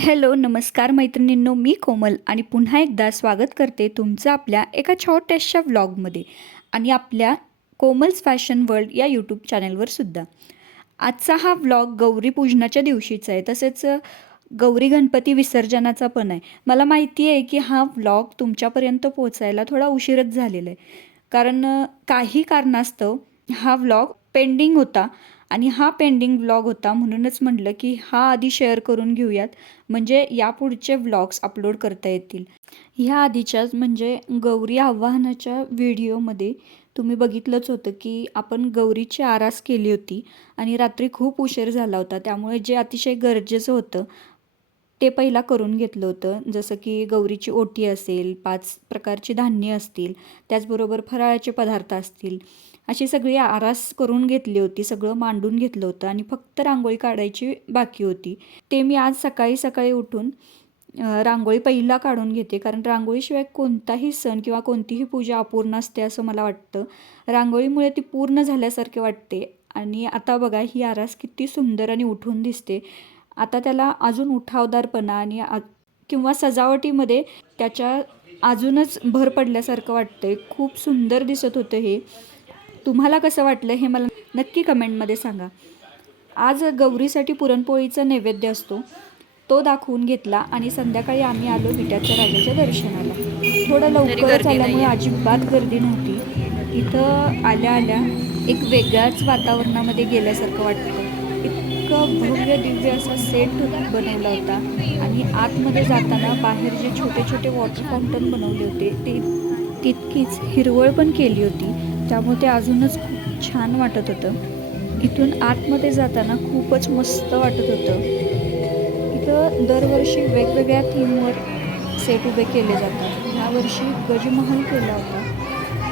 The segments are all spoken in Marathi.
हॅलो नमस्कार मैत्रिणींनो मी कोमल आणि पुन्हा एकदा स्वागत करते तुमचं आपल्या एका छोट्याशा व्लॉगमध्ये आणि आपल्या कोमल्स फॅशन वर्ल्ड या यूट्यूब चॅनलवर सुद्धा. आजचा हा व्लॉग गौरी पूजनाच्या दिवशीचा आहे. तसेच गौरी गणपती विसर्जनाचा पण आहे. मला माहिती आहे की हा व्लॉग तुमच्यापर्यंत पोचायला थोडा उशीरच झालेला आहे. कारण काही कारणास्तव हा व्लॉग पेंडिंग होता. आणि हा पेंडिंग व्लॉग होता म्हणूनच म्हटलं की हा आधी शेअर करून घेऊयात. म्हणजे यापुढचे व्लॉग्स अपलोड करता येतील. ह्या आधीच्याच म्हणजे गौरी आव्हानाच्या व्हिडिओमध्ये तुम्ही बघितलंच होतं की आपण गौरीची आरास केली होती आणि रात्री खूप उशीर झाला होता. त्यामुळे जे अतिशय गरजेचं होतं ते पहिला करून घेतलं होतं. जसं की गौरीची ओटी असेल पाच प्रकारची धान्य असतील त्याचबरोबर फराळाचे पदार्थ असतील. अशी सगळी आरास करून घेतली होती सगळं मांडून घेतलं होतं आणि फक्त रांगोळी काढायची बाकी होती. ते मी आज सकाळी सकाळी उठून रांगोळी पहिला काढून घेते. कारण रांगोळीशिवाय कोणताही सण किंवा कोणतीही पूजा अपूर्ण असते असं मला वाटतं. रांगोळीमुळे ती पूर्ण झाल्यासारखे वाटते. आणि आता बघा ही आरास किती सुंदर आणि उठून दिसते. आता त्याला अजून उठावदारपणा आणि किंवा सजावटीमध्ये त्याच्या अजूनच भर पडल्यासारखं वाटतंय. खूप सुंदर दिसत होतं हे. तुम्हाला कसं वाटलं हे मला नक्की कमेंटमध्ये सांगा. आज गौरीसाठी पुरणपोळीचा नैवेद्य असतो. तो दाखवून घेतला आणि संध्याकाळी आम्ही आलो विट्याच्या राजाच्या दर्शनाला. थोडं लवकरच आल्यामुळे अजिबात गर्दी नव्हती. इथं आल्या आल्या एक वेगळ्याच वातावरणामध्ये गेल्यासारखं वाटतं. इतकं भव्य दिव्य असा सेट बनवला होता. आणि आतमध्ये जाताना बाहेर जे छोटे छोटे वॉटर फाउंटन बनवले होते ते तितकीच हिरवळ पण केली होती. त्यामुळे ते अजूनच खूप छान वाटत होतं. इथून आतमध्ये जाताना खूपच मस्त वाटत होतं. इथं दरवर्षी वेगवेगळ्या थीमवर सेट उभे केले जातात. ह्यावर्षी गजमहल केला होता.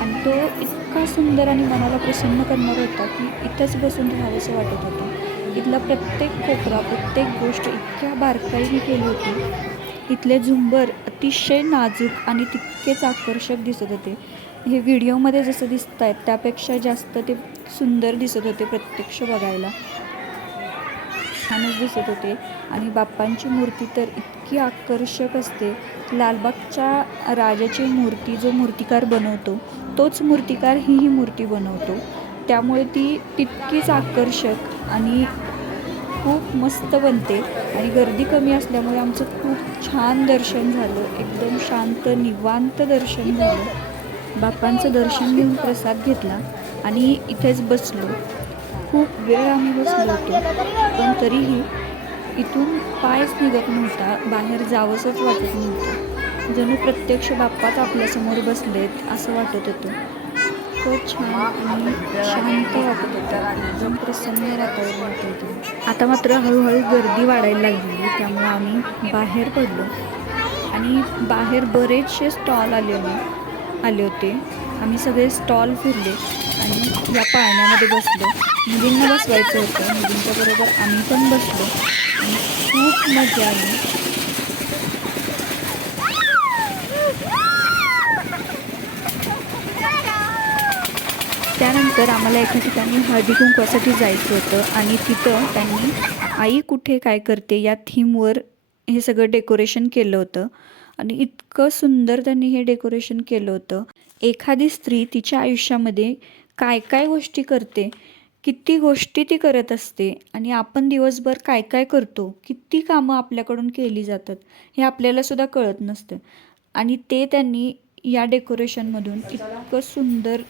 आणि तो इतका सुंदर आणि मनाला प्रसन्न करणारा होता की इथंच बसून राहावंसं वाटत होतं. इथला प्रत्येक कोपरा प्रत्येक गोष्ट इतक्या बारकाईने केली होती. इथले झुंबर अतिशय नाजूक आणि तितकेच आकर्षक दिसत होते. हे व्हिडिओमध्ये जसं दिसत आहेत त्यापेक्षा जास्त ते सुंदर दिसत होते प्रत्यक्ष बघायला. छानच दिसत होते. आणि बाप्पांची मूर्ती तर इतकी आकर्षक असते. लालबागच्या राजाची मूर्ती जो मूर्तिकार बनवतो तोच मूर्तिकार ही ही मूर्ती बनवतो. त्यामुळे ती तितकीच आकर्षक आणि खूप मस्त बनते. आणि गर्दी कमी असल्यामुळे आमचं खूप छान दर्शन झालं. एकदम शांत निवांत दर्शन झालं. बाप्पांचं दर्शन घेऊन प्रसाद घेतला आणि इथेच बसलो. खूप वेळ आम्ही बसलो होतो. पण तरीही इथून पायच निघत नव्हता. बाहेर जावंसंच वाटत नव्हतं. जणू प्रत्यक्ष बाप्पाच आपल्यासमोर बसलेत असं वाटत होतं. खूप छान आणि शांत वाटत होतं. एकदम प्रसन्न वातावरण होतं. आता मात्र हळूहळू गर्दी वाढायला लागली त्यामुळे आम्ही बाहेर पडलो. आणि बाहेर बरेचसे स्टॉल आलेले आले होते. आम्ही सगळे स्टॉल फिरले आणि या पाळण्यामध्ये बसलो. मुलींना बसवायचं होतं. मुलींच्या बरोबर आम्ही पण बसलो. आणि खूप मजा आली. त्यानंतर आम्हाला एका ठिकाणी हळदी कुंकवासाठी जायचं होतं आणि तिथं त्यांनी आई कुठे? काय करते? या थीमवर हे सगळं डेकोरेशन केलं होतं. आणि इतकं सुंदर त्यांनी हे डेकोरेशन केलं होतं. एखादी स्त्री तिच्या आयुष्यामध्ये काय काय गोष्टी करते? किती गोष्टी ती करत असते? आणि आपण दिवसभर काय काय करतो? किती कामं आपल्याकडून केली जातात? हे आपल्यालासुद्धा कळत नसतं. आणि ते त्यांनी या डेकोरेशनमधून इतकं सुंदर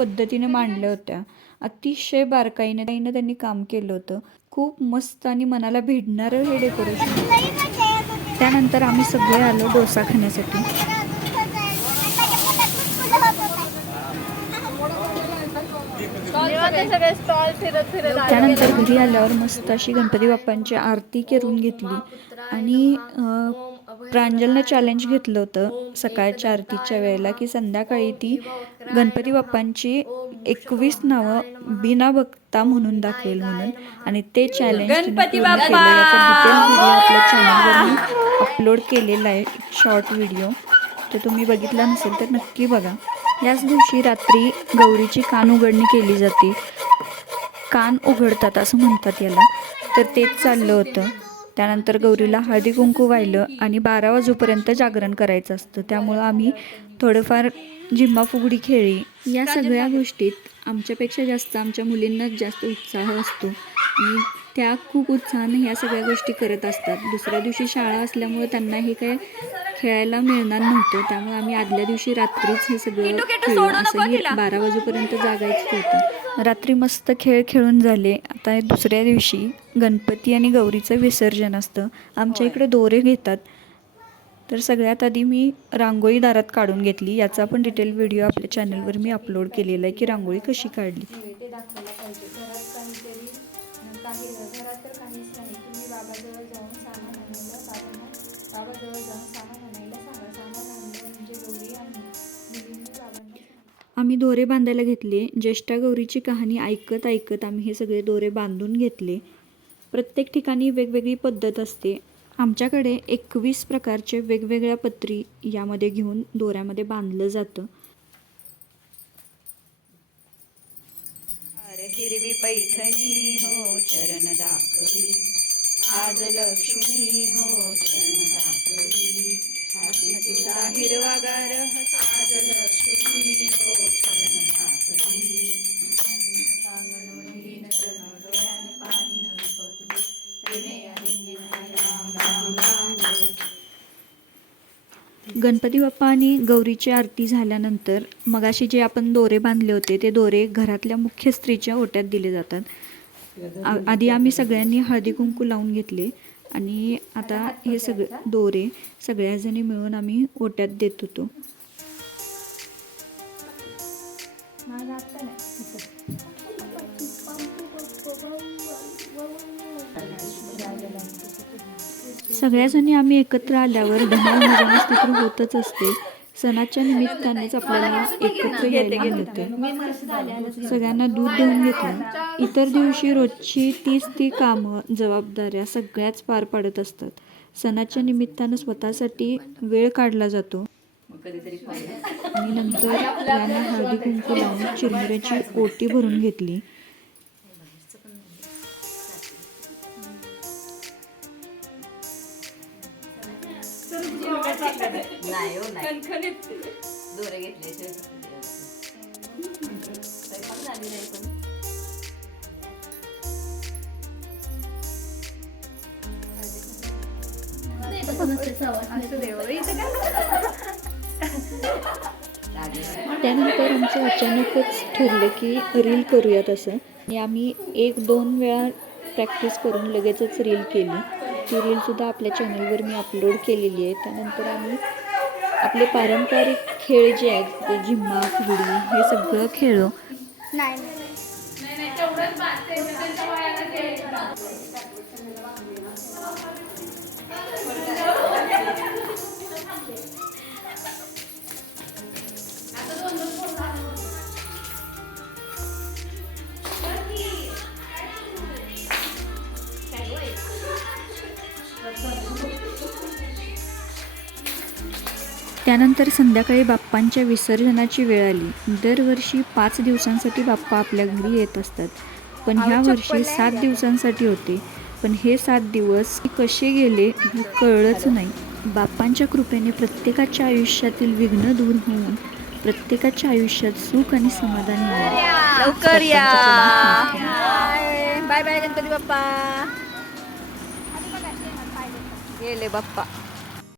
पद्धतीने मांडल्या होत्या. अतिशय बारकाईने ताईनं त्यांनी काम केलं होतं. खूप मस्त आणि मनाला भिडणारं हे डेकोरेशन त्यानंतर आम्ही सगळे आलो डोसा खाण्यासाठी. त्यानंतर घरी आल्यावर मस्त अशी गणपती बाप्पांची आरती करून घेतली. आणि प्रांजलनं चॅलेंज घेतलं होतं सकाळच्या आरतीच्या वेळेला की संध्याकाळी ती गणपती बाप्पांची एकवीस नावं बिना बघता म्हणून दाखवेल म्हणून. आणि ते चॅलेंज गणपती अपलोड केलेला आहे शॉर्ट व्हिडिओ तर तुम्ही बघितला नसेल तर नक्की बघा. याच दिवशी रात्री गौरीची कान उघडणी केली जाते. कान उघडतात असं म्हणतात याला. तर तेच चाललं होतं. त्यानंतर गौरीला हळदी कुंकू वाहिलं आणि बारा वाजूपर्यंत जागरण करायचं असतं. त्यामुळं आम्ही थोडंफार झिम्मा फुगडी खेळली या सगळ्या गोष्टीत आमच्यापेक्षा जास्त आमच्या मुलींनाच जास्त उत्साह असतो. आणि त्या खूप उत्साहाने ह्या सगळ्या गोष्टी करत असतात. दुसऱ्या दिवशी शाळा असल्यामुळे त्यांना हे काय खेळायला मिळणार नव्हतं. त्यामुळे आम्ही आदल्या दिवशी रात्रीच हे सगळं खेळलो असंही बारा वाजेपर्यंत जागायचं होतं. रात्री मस्त खेळ खेळून झाले. आता दुसऱ्या दिवशी गणपती आणि गौरीचं विसर्जन असतं. आमच्या इकडे दोरे घेतात. तर सगळ्यात आधी मी रांगोळी दारात काढून घेतली. याचा पण डिटेल व्हिडिओ आपल्या चॅनलवर मी अपलोड केलेला आहे की रांगोळी कशी काढली. आणलं म्हणजे आम्ही दोरे बांधायला घेतले. ज्येष्ठा गौरीची कहाणी ऐकत ऐकत आम्ही हे सगळे दोरे बांधून घेतले. प्रत्येक ठिकाणी वेगवेगळी पद्धत असते. आमच्याकडे एकवीस प्रकारचे वेगवेगळ्या पत्री यामध्ये घेऊन दोऱ्यामध्ये बांधलं जातं. हिरवी पैठणी हो चरण दाखवी. आज लक्ष्मी हो चरण दाखवी. हिरवा गार आज लक्ष्मी हो चरण गणपती बाप्पा आणि गौरीची आरती झाल्यानंतर मगाशी जे आपण दोरे बांधले होते ते दोरे घरातल्या मुख्य स्त्रीच्या ओट्यात दिले जातात. आ- आधी आम्ही सगळ्यांनी हळदी कुंकू लावून घेतले आणि आता हे सगळे दोरे सगळ्याजणी मिळून आम्ही ओट्यात देत होतो. सगळ्याजणी आम्ही एकत्र आल्यावर धमाल मजा मस्ती तर होतच असते. सणाच्या निमित्तानेच आपल्याला एकत्र यायला होते सगळ्यांना दूध देऊन घेतलं इतर दिवशी रोजची तीच ती कामं जबाबदाऱ्या सगळ्याच पार पाडत असतात. सणाच्या निमित्तानं स्वतःसाठी वेळ काढला जातो. आणि नंतर यांना हळदी कुंकू लावून चिरमुऱ्याची ओटी भरून घेतली. नाही हो नाही. दोरे घेतले स्वयंपाक झाली नाही पण. त्यानंतर आमचं अचानकच ठरलं की रील करूयात असं. आणि आम्ही एक दोन वेळा प्रॅक्टिस करून लगेचच रील केली. ती रीलसुद्धा आपल्या चॅनलवर मी अपलोड केलेली आहे. त्यानंतर आम्ही आपले पारंपरिक खेळ जे आहेत ते झिम्मा फुगडी हे सगळं खेळलो. त्यानंतर संध्याकाळी बाप्पांच्या विसर्जनाची वेळ आली. दरवर्षी पाच दिवसांसाठी बाप्पा आपल्या घरी येत असतात. पण ह्या वर्षी सात दिवसांसाठी होते. पण हे सात दिवस कसे गेले हे कळलंच नाही. बाप्पांच्या कृपेने प्रत्येकाच्या आयुष्यातील विघ्न दूर होऊन प्रत्येकाच्या आयुष्यात सुख आणि समाधान. लवकर या. Bye bye Ganpati Bappa. गेले बाप्पा.